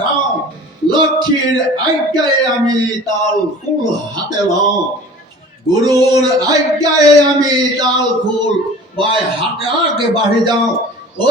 ঢাও লক্ষ্মীর আজ্ঞায় আমি তাল ফুল হাতে লও গুরুর আজ্ঞায় আমি তাল ফুল বাই হাতে আগে বাড়ি যাও ও